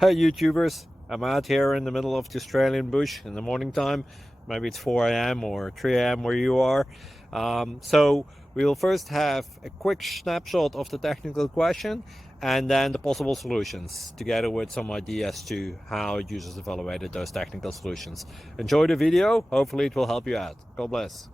Hey YouTubers, I'm out here in the middle of the Australian bush in the morning time. Maybe it's 4 a.m. or 3 a.m. where you are. So we will first have a quick snapshot of the technical question and then the possible solutions, together with some ideas to how users evaluated those technical solutions. Enjoy the video, hopefully it will help you out. God bless.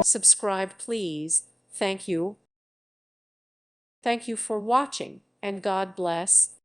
Subscribe, please. Thank you. Thank you for watching, and God bless.